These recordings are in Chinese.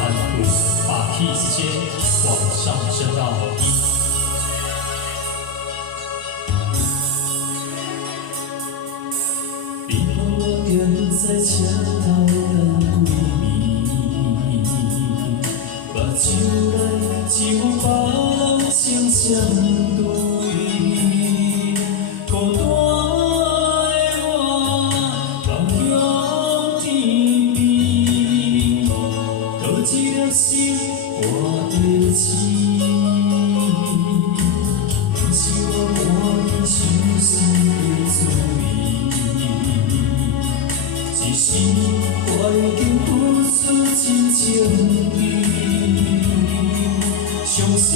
安度，把 Keys 间往上升到1。你和我踮在车头等几暝，目睭内只有别人声相对。孤单的我，望向天边，多一粒心肝在刺。不是我满意伤心的滋味。只是我已经付出真情意，伤心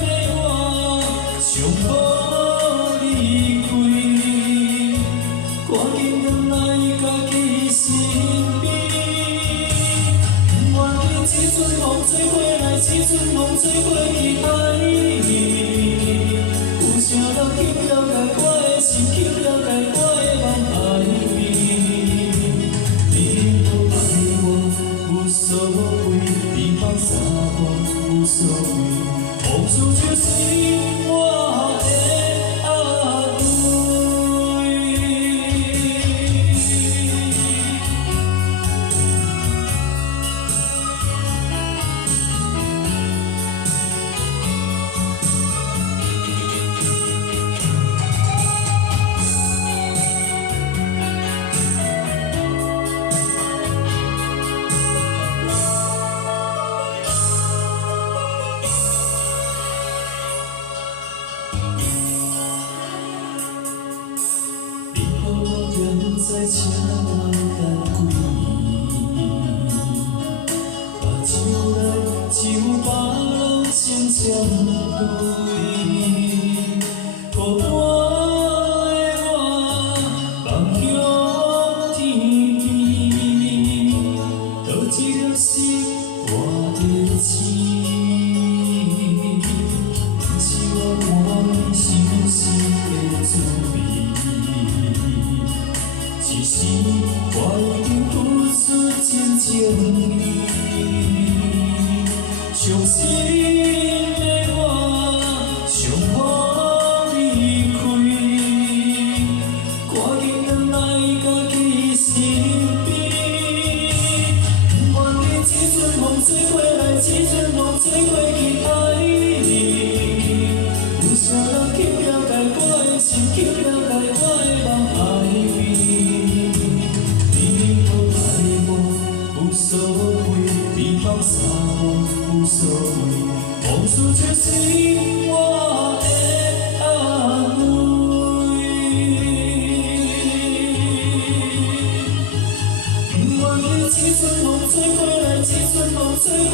的我想要离开，赶紧回来家己身边。不愿意这阵风吹过来，这阵风吹过去爱你。有啥人去了解我的心，去了解我的梦爱你。你若爱我无所谓，你放下我无所谓，往事就是我的安慰。在车头等几暝，目睭内只有别人声相对。孤单的我，望向天边，多一粒心肝在刺。不是我满意伤心的滋味。只是我已经付出真情意，伤心的我想要离开，赶紧回来家己身边。不愿意这阵风吹过来，这阵风吹过去爱你。有啥人去了解我的心，去了解我的梦爱你。无所谓，你放下我无所谓，往事就是我的安慰。不愿意这阵风吹过来，这阵风吹过